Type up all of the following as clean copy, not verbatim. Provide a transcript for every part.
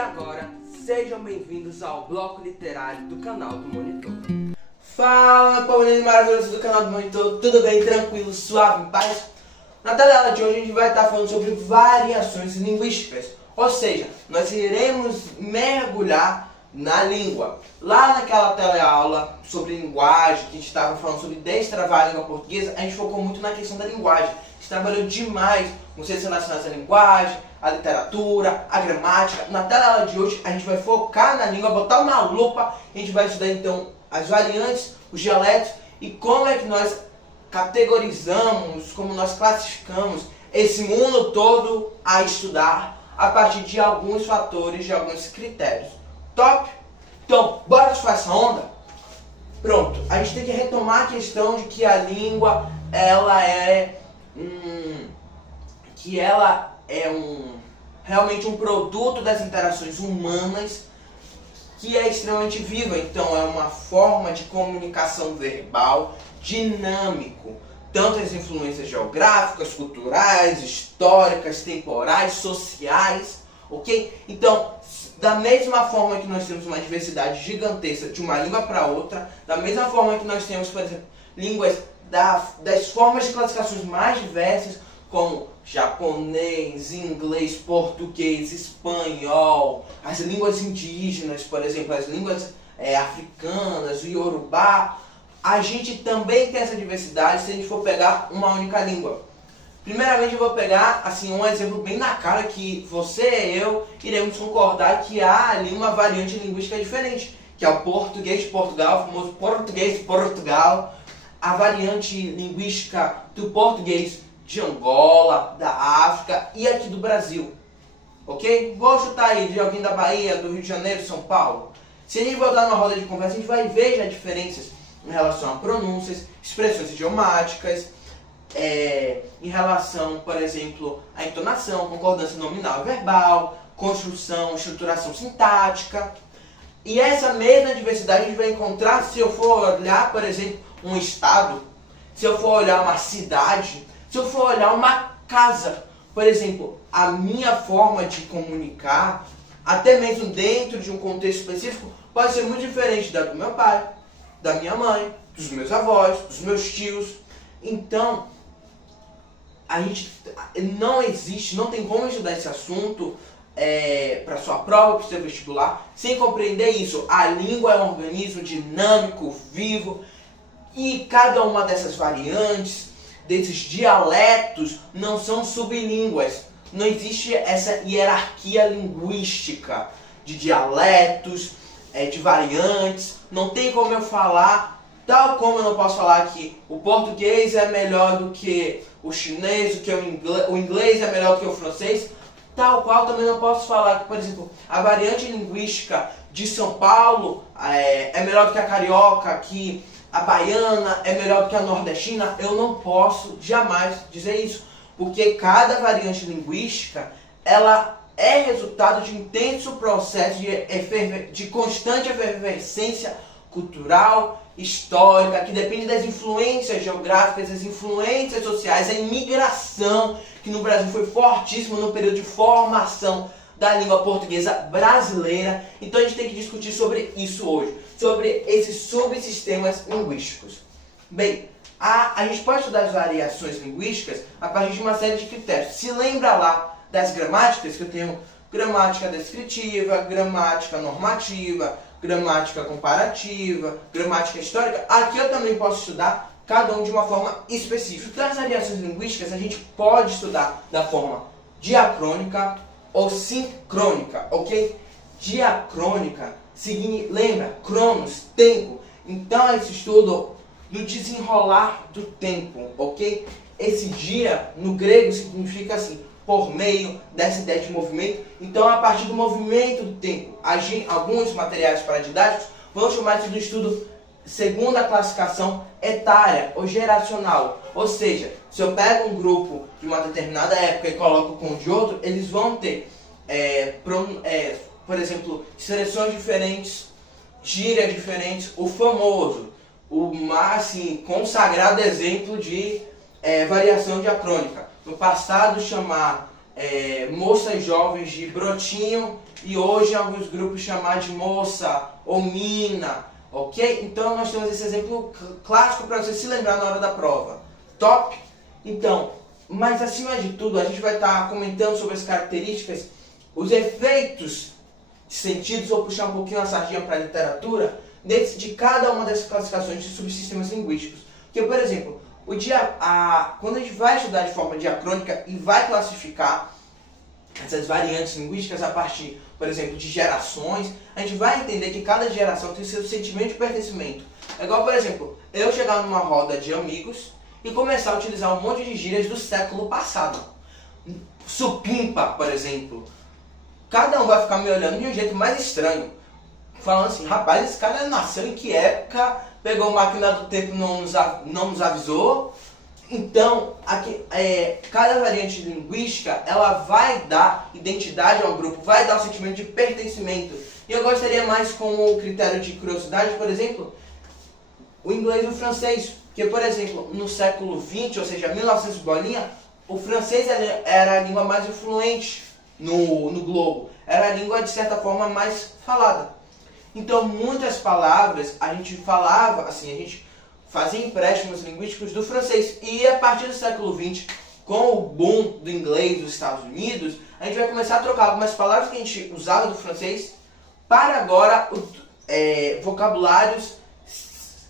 agora, sejam bem-vindos ao bloco literário do canal do Monitor. Fala, povo maravilhoso do canal do Monitor, tudo bem, tranquilo, suave, em paz? Na tela de hoje a gente vai estar falando sobre variações linguísticas, ou seja, nós iremos mergulhar na língua. Lá naquela teleaula sobre linguagem, que a gente estava falando sobre destravar a língua portuguesa, a gente focou muito na questão da linguagem. A gente trabalhou demais conceitos relacionados à linguagem, à literatura, à gramática. Na teleaula de hoje a gente vai focar na língua, botar uma lupa, a gente vai estudar então as variantes, os dialetos e como é que nós categorizamos, como nós classificamos esse mundo todo a estudar a partir de alguns fatores, de alguns critérios. Top? Então, bora desfazer essa onda? Pronto, a gente tem que retomar a questão de que a língua, ela é realmente um produto das interações humanas que é extremamente viva. Então, é uma forma de comunicação verbal dinâmico. Tanto as influências geográficas, culturais, históricas, temporais, sociais, ok? Então, da mesma forma que nós temos uma diversidade gigantesca de uma língua para outra, da mesma forma que nós temos, por exemplo, línguas das formas de classificações mais diversas, como japonês, inglês, português, espanhol, as línguas indígenas, por exemplo, as línguas africanas, o iorubá, a gente também tem essa diversidade se a gente for pegar uma única língua. Primeiramente eu vou pegar assim, um exemplo bem na cara que você e eu iremos concordar que há ali uma variante linguística diferente, que é o português de Portugal, o famoso português de Portugal, a variante linguística do português de Angola, da África e aqui do Brasil. Ok? Vou chutar aí de alguém da Bahia, do Rio de Janeiro, São Paulo. Se a gente voltar numa roda de conversa, a gente vai ver já diferenças em relação a pronúncias, expressões idiomáticas, em relação, por exemplo, à entonação, concordância nominal e verbal, construção, estruturação sintática. E essa mesma diversidade a gente vai encontrar se eu for olhar, por exemplo, um estado, se eu for olhar uma cidade, se eu for olhar uma casa. Por exemplo, a minha forma de comunicar, até mesmo dentro de um contexto específico, pode ser muito diferente da do meu pai, da minha mãe, dos meus avós, dos meus tios. Então, a gente não tem como estudar esse assunto para sua prova, para o seu vestibular, sem compreender isso. A língua é um organismo dinâmico, vivo, e cada uma dessas variantes, desses dialetos, não são sublínguas. Não existe essa hierarquia linguística de dialetos, de variantes. Não tem como eu falar, tal como eu não posso falar que o português é melhor do que o chinês, do que o inglês é melhor do que o francês, tal qual também não posso falar que, por exemplo, a variante linguística de São Paulo é melhor do que a carioca, que a baiana é melhor do que a nordestina. Eu não posso jamais dizer isso, porque cada variante linguística, ela é resultado de intenso processo de constante efervescência cultural, histórica, que depende das influências geográficas, das influências sociais, a imigração, que no Brasil foi fortíssima no período de formação da língua portuguesa brasileira. Então a gente tem que discutir sobre isso hoje, sobre esses subsistemas linguísticos. Bem, a gente pode estudar as variações linguísticas a partir de uma série de critérios. Se lembra lá das gramáticas, que eu tenho gramática descritiva, gramática normativa, gramática comparativa, gramática histórica. Aqui eu também posso estudar cada um de uma forma específica. Das variações linguísticas a gente pode estudar da forma diacrônica ou sincrônica, ok? Diacrônica, lembra, cronos, tempo. Então é esse estudo do desenrolar do tempo, ok? Esse dia, no grego, significa assim, por meio dessa ideia de movimento. Então, a partir do movimento do tempo, alguns materiais paradidáticos vão chamar isso de estudo segundo a classificação etária ou geracional. Ou seja, se eu pego um grupo de uma determinada época e coloco com o de outro, eles vão ter, por exemplo, expressões diferentes, gírias diferentes, o famoso, o mais consagrado exemplo de variação diacrônica. No passado chamar moças jovens de brotinho e hoje alguns grupos chamar de moça ou mina, ok? Então nós temos esse exemplo clássico para você se lembrar na hora da prova. Top? Então, mas acima de tudo a gente vai estar comentando sobre as características, os efeitos de sentidos, vou puxar um pouquinho a sardinha para a literatura, de cada uma dessas classificações de subsistemas linguísticos. Porque, por exemplo, quando a gente vai estudar de forma diacrônica e vai classificar essas variantes linguísticas a partir, por exemplo, de gerações, a gente vai entender que cada geração tem seu sentimento de pertencimento. É igual, por exemplo, eu chegar numa roda de amigos e começar a utilizar um monte de gírias do século passado. Supimpa, por exemplo. Cada um vai ficar me olhando de um jeito mais estranho. Falando assim, rapaz, esse cara nasceu em que época? Pegou máquina do tempo e não nos avisou. Então, cada variante linguística, ela vai dar identidade ao grupo, vai dar o sentimento de pertencimento. E eu gostaria mais como critério de curiosidade, por exemplo, o inglês e o francês. Porque, por exemplo, no século XX, ou seja, 1900 bolinha, o francês era a língua mais influente no globo. Era a língua, de certa forma, mais falada. Então, muitas palavras a gente falava, assim, a gente fazia empréstimos linguísticos do francês. E a partir do século XX, com o boom do inglês dos Estados Unidos, a gente vai começar a trocar algumas palavras que a gente usava do francês para agora vocabulários,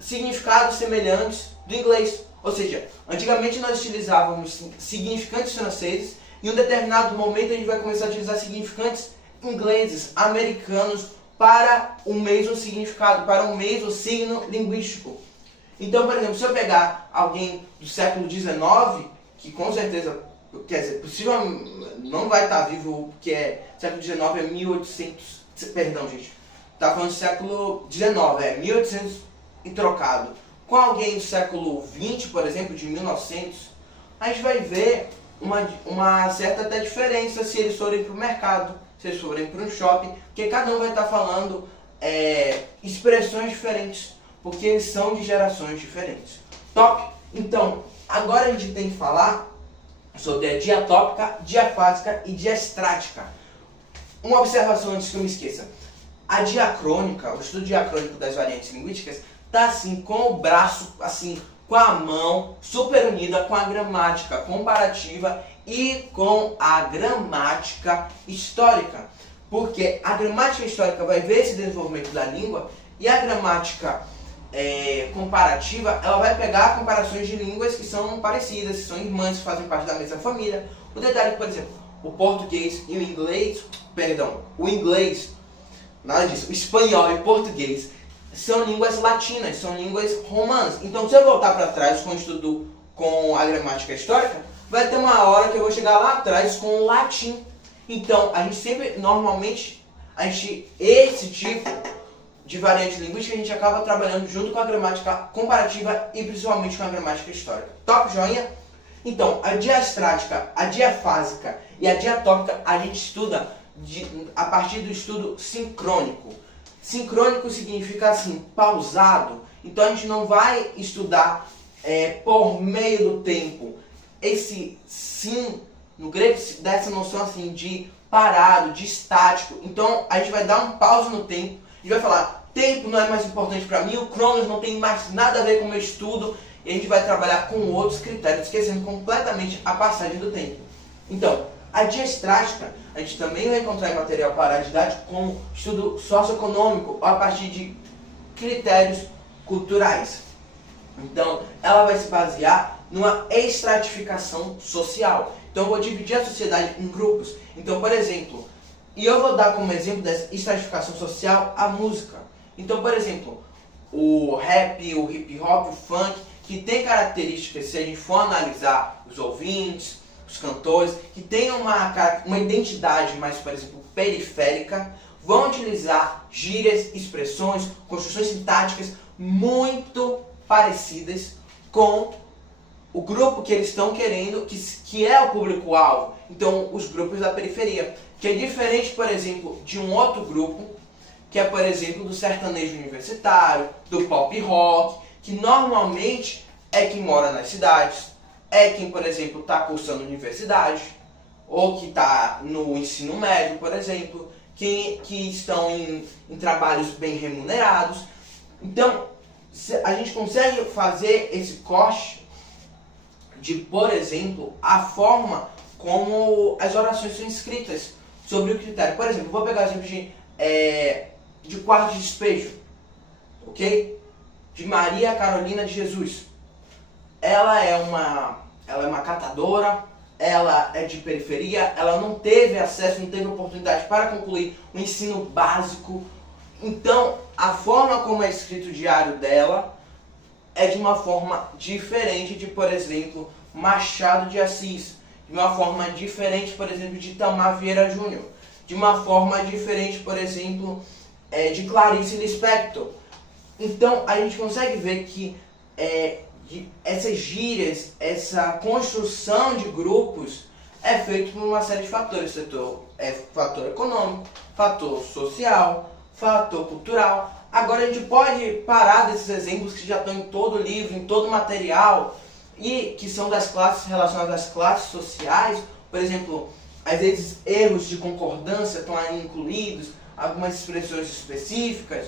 significados semelhantes do inglês. Ou seja, antigamente nós utilizávamos significantes franceses e em um determinado momento a gente vai começar a utilizar significantes ingleses, americanos, para o mesmo significado, para o mesmo signo linguístico. Então, por exemplo, se eu pegar alguém do século XIX, que com certeza, quer dizer, possivelmente não vai estar vivo, porque século XIX é 1800, perdão gente, tá falando do século XIX, 1800 e trocado. Com alguém do século XX, por exemplo, de 1900, a gente vai ver uma certa até diferença se eles forem para o mercado, se eles forem para um shopping, porque cada um vai estar falando expressões diferentes, porque eles são de gerações diferentes. Top? Então, agora a gente tem que falar sobre a diatópica, diafásica e diastrática. Uma observação antes que eu me esqueça. A diacrônica, o estudo diacrônico das variantes linguísticas, está assim com o braço, assim, com a mão super unida com a gramática comparativa e com a gramática histórica. Porque a gramática histórica vai ver esse desenvolvimento da língua e a gramática comparativa, ela vai pegar comparações de línguas que são parecidas, que são irmãs, que fazem parte da mesma família. O detalhe é que, por exemplo, o português e o inglês, nada disso, o espanhol e o português são línguas latinas, são línguas romanas. Então, se eu voltar para trás com o estudo com a gramática histórica, vai ter uma hora que eu vou chegar lá atrás com o latim. Então, a gente sempre, normalmente, esse tipo de variante linguística a gente acaba trabalhando junto com a gramática comparativa e principalmente com a gramática histórica. Top, joinha? Então, a diastrática, a diafásica e a diatópica a gente estuda a partir do estudo sincrônico. Sincrônico significa assim, pausado. Então a gente não vai estudar por meio do tempo. Esse sim, no grego, dá essa noção assim de parado, de estático. Então a gente vai dar um pause no tempo. A gente vai falar, tempo não é mais importante para mim, o cronos não tem mais nada a ver com o meu estudo. E a gente vai trabalhar com outros critérios, esquecendo completamente a passagem do tempo. Então, a diastrática, a gente também vai encontrar em material paradidático como estudo socioeconômico, a partir de critérios culturais. Então, ela vai se basear numa estratificação social. Então, eu vou dividir a sociedade em grupos. Então, por exemplo, e eu vou dar como exemplo dessa estratificação social a música. Então, por exemplo, o rap, o hip hop, o funk, que tem características, se a gente for analisar os ouvintes, os cantores, que têm uma identidade mais, por exemplo, periférica, vão utilizar gírias, expressões, construções sintáticas muito parecidas com o grupo que eles estão querendo, que é o público-alvo. Então, os grupos da periferia, que é diferente, por exemplo, de um outro grupo, que é, por exemplo, do sertanejo universitário, do pop rock, que normalmente é quem mora nas cidades, é quem, por exemplo, está cursando universidade, ou que está no ensino médio, por exemplo, que estão em trabalhos bem remunerados. Então, a gente consegue fazer esse corte de, por exemplo, a forma como as orações são escritas, sobre o critério. Por exemplo, vou pegar o exemplo de quarto de despejo, ok? De Maria Carolina de Jesus. Ela é uma catadora, ela é de periferia, ela não teve acesso, não teve oportunidade para concluir o ensino básico. Então, a forma como é escrito o diário dela é de uma forma diferente de, por exemplo, Machado de Assis, de uma forma diferente, por exemplo, de Itamar Vieira Júnior, de uma forma diferente, por exemplo, de Clarice Lispector. Então, a gente consegue ver que essas gírias, essa construção de grupos é feito por uma série de fatores. Fator econômico, fator social, fator cultural. Agora a gente pode parar desses exemplos que já estão em todo o livro, em todo o material, e que são das classes relacionadas às classes sociais. Por exemplo, às vezes erros de concordância estão aí incluídos, algumas expressões específicas.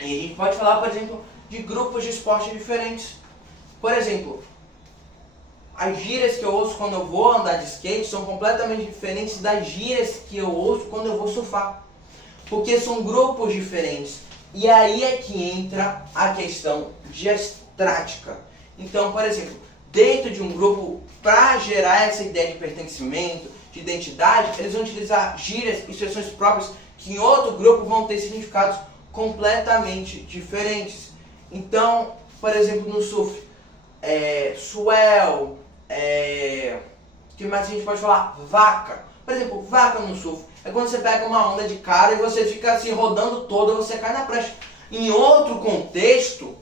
E a gente pode falar, por exemplo, de grupos de esporte diferentes. Por exemplo, as gírias que eu ouço quando eu vou andar de skate são completamente diferentes das gírias que eu ouço quando eu vou surfar. Porque são grupos diferentes. E aí é que entra a questão diastrática. Então, por exemplo, dentro de um grupo, para gerar essa ideia de pertencimento, de identidade, eles vão utilizar gírias, expressões próprias, que em outro grupo vão ter significados completamente diferentes. Então, por exemplo, no surf, swell, o que mais a gente pode falar? Vaca. Por exemplo, vaca no surf é quando você pega uma onda de cara e você fica assim rodando toda, você cai na prancha. Em outro contexto,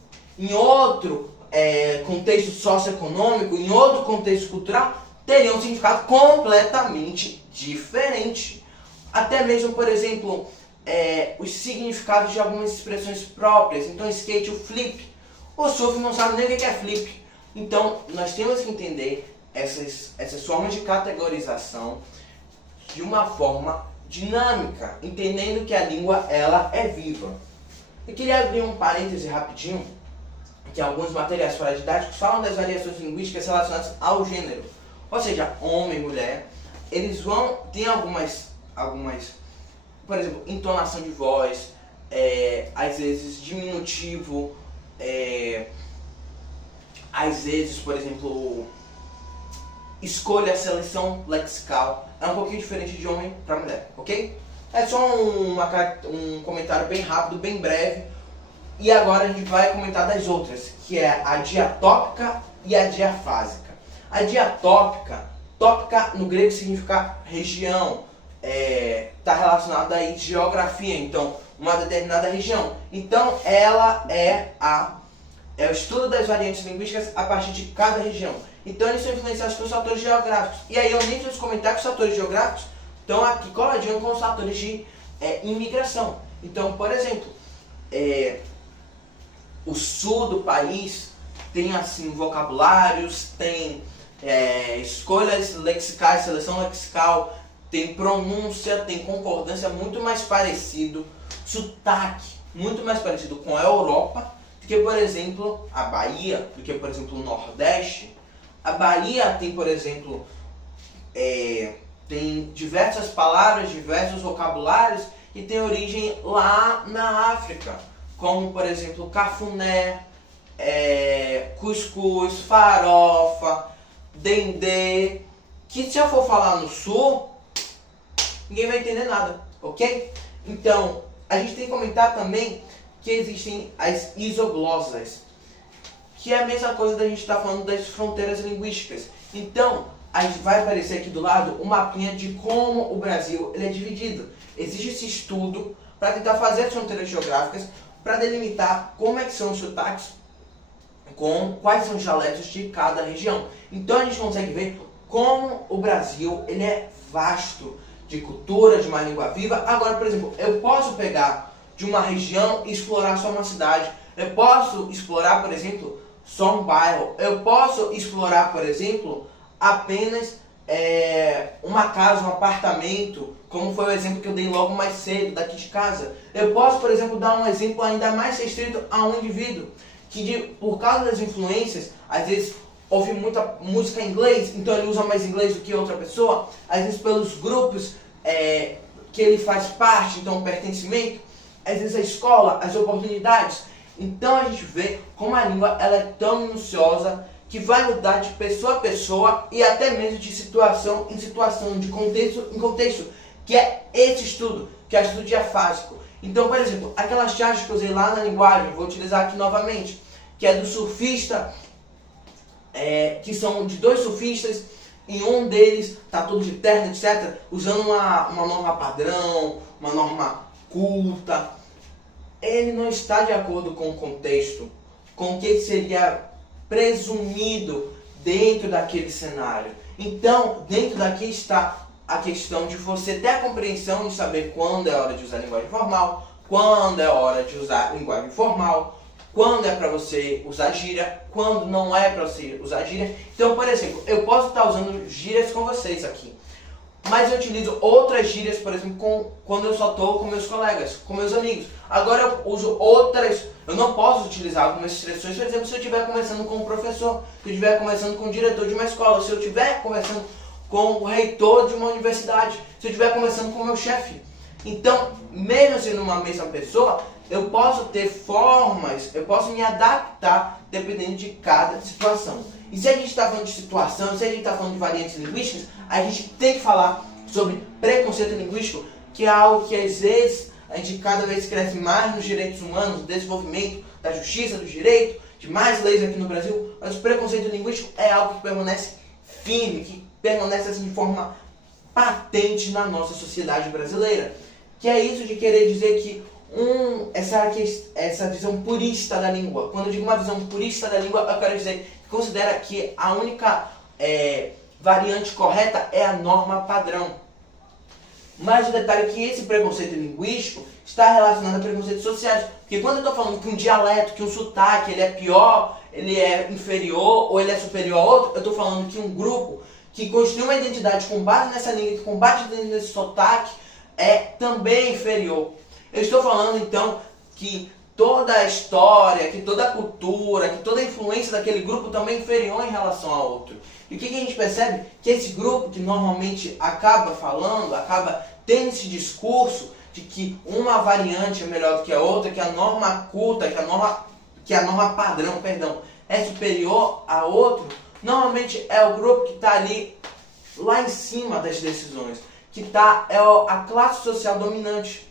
contexto socioeconômico, em outro contexto cultural, teria um significado completamente diferente. Até mesmo, por exemplo, os significados de algumas expressões próprias. Então, skate, o flip. O surf não sabe nem o que é flip. Então, nós temos que entender essas formas de categorização de uma forma dinâmica, entendendo que a língua ela é viva. Eu queria abrir um parêntese rapidinho, que alguns materiais paradidáticos falam das variações linguísticas relacionadas ao gênero. Ou seja, homem e mulher, eles tem algumas, por exemplo, entonação de voz, às vezes diminutivo, às vezes, por exemplo, escolha a seleção lexical. É um pouquinho diferente de homem para mulher, ok? É só um comentário bem rápido, bem breve. E agora a gente vai comentar das outras, que é a diatópica e a diafásica. A diatópica, tópica no grego significa região, está relacionada à geografia, então uma determinada região. Então ela é o estudo das variantes linguísticas a partir de cada região. Então eles são influenciados pelos fatores geográficos. E aí eu nem preciso comentar que os fatores geográficos estão aqui coladinhos com os fatores de imigração. Então, por exemplo, o sul do país tem assim vocabulários, tem escolhas lexicais, seleção lexical, tem pronúncia, tem concordância muito mais parecido, sotaque muito mais parecido com a Europa do que, por exemplo, a Bahia, do que, por exemplo, o Nordeste. A Bahia tem, por exemplo, tem diversas palavras, diversos vocabulários que têm origem lá na África, como, por exemplo, cafuné, cuscuz, farofa, dendê, que se eu for falar no sul, ninguém vai entender nada, ok? Então, a gente tem que comentar também que existem as isoglosas, que é a mesma coisa da gente estar falando das fronteiras linguísticas. Então, a gente vai aparecer aqui do lado um mapinha de como o Brasil ele é dividido. Existe esse estudo para tentar fazer as fronteiras geográficas, para delimitar como é que são os sotaques, quais são os dialetos de cada região. Então a gente consegue ver como o Brasil ele é vasto, de cultura, de uma língua viva. Agora, por exemplo, eu posso pegar de uma região e explorar só uma cidade. Eu posso explorar, por exemplo, só um bairro. Eu posso explorar, por exemplo, apenas uma casa, um apartamento, como foi o exemplo que eu dei logo mais cedo daqui de casa. Eu posso, por exemplo, dar um exemplo ainda mais restrito a um indivíduo que, por causa das influências, às vezes ouve muita música em inglês, então ele usa mais inglês do que outra pessoa, às vezes pelos grupos que ele faz parte, então o pertencimento, às vezes a escola, as oportunidades. Então a gente vê como a língua ela é tão minuciosa que vai mudar de pessoa a pessoa e até mesmo de situação em situação, de contexto em contexto, que é esse estudo, que é o estudo diafásico. Então, por exemplo, aquelas charges que eu usei lá na linguagem, vou utilizar aqui novamente, que é do surfista, que são de dois surfistas, e um deles está todo de terno, etc., usando uma norma padrão, uma norma culta. Ele não está de acordo com o contexto, com o que seria presumido dentro daquele cenário. Então, dentro daqui está a questão de você ter a compreensão de saber quando é hora de usar linguagem formal, quando é hora de usar linguagem informal, quando é para você usar gíria, quando não é para você usar gíria. Então, por exemplo, eu posso estar usando gírias com vocês aqui, mas eu utilizo outras gírias, por exemplo, quando eu só estou com meus colegas, com meus amigos. Agora eu uso outras, eu não posso utilizar algumas expressões, por exemplo, se eu estiver conversando com um professor, se eu estiver conversando com o diretor de uma escola, se eu estiver conversando com o reitor de uma universidade, se eu estiver conversando com o meu chefe. Então, mesmo sendo uma mesma pessoa, eu posso ter formas, eu posso me adaptar dependendo de cada situação. E se a gente está falando de situação, se a gente está falando de variantes linguísticas, a gente tem que falar sobre preconceito linguístico, que é algo que às vezes a gente cada vez cresce mais nos direitos humanos, no desenvolvimento da justiça, do direito, de mais leis aqui no Brasil, mas o preconceito linguístico é algo que permanece firme, que permanece assim de forma patente na nossa sociedade brasileira. Que é isso de querer dizer que essa visão purista da língua. Quando eu digo uma visão purista da língua, eu quero dizer que considera que a única variante correta é a norma padrão. Mas o detalhe é que esse preconceito linguístico está relacionado a preconceitos sociais. Porque quando eu estou falando que um dialeto, que um sotaque, ele é pior, ele é inferior ou ele é superior a outro, eu estou falando que um grupo que construi uma identidade com base nessa língua, com base nesse sotaque, é também inferior. Eu estou falando então que toda a história, que toda a cultura, que toda a influência daquele grupo também é inferior em relação a outro. E o que a gente percebe? Que esse grupo que normalmente acaba falando, acaba tendo esse discurso de que uma variante é melhor do que a outra, que a norma culta, que a norma padrão, perdão, é superior a outro, normalmente é o grupo que está ali lá em cima das decisões, que é a classe social dominante.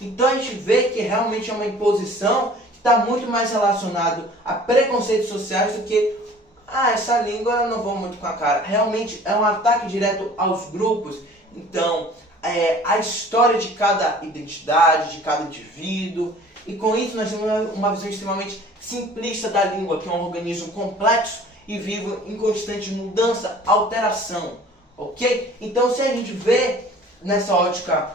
Então a gente vê que realmente é uma imposição que está muito mais relacionado a preconceitos sociais do que essa língua eu não vou muito com a cara. Realmente é um ataque direto aos grupos. Então, a história de cada identidade, de cada indivíduo. E com isso nós temos uma visão extremamente simplista da língua, que é um organismo complexo e vivo em constante mudança, alteração. Ok? Então se a gente vê nessa ótica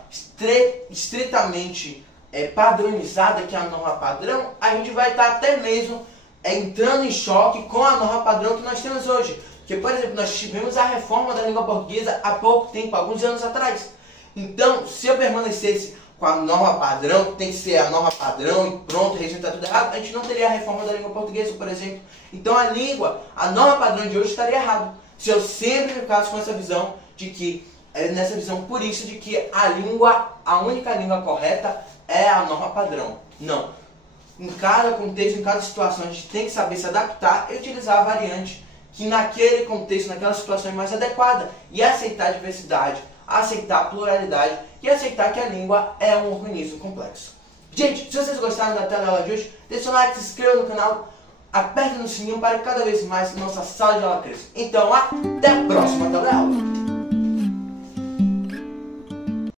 estritamente padronizada, que é a norma padrão, a gente vai estar até mesmo entrando em choque com a norma padrão que nós temos hoje. Porque, por exemplo, nós tivemos a reforma da língua portuguesa há pouco tempo, alguns anos atrás. Então, se eu permanecesse com a norma padrão, que tem que ser a norma padrão e pronto, o regime está tudo errado, a gente não teria a reforma da língua portuguesa, por exemplo. Então a norma padrão de hoje estaria errado. Se eu sempre ficasse com essa visão de que, nessa visão purista de que a única língua correta é a norma padrão. Não. Em cada contexto, em cada situação, a gente tem que saber se adaptar e utilizar a variante que naquele contexto, naquela situação é mais adequada. E aceitar a diversidade, aceitar a pluralidade e aceitar que a língua é um organismo complexo. Gente, se vocês gostaram da tela de hoje, deixa o like, se inscreva no canal, aperte no sininho para que cada vez mais nossa sala de aula cresça. Então, até a próxima tela.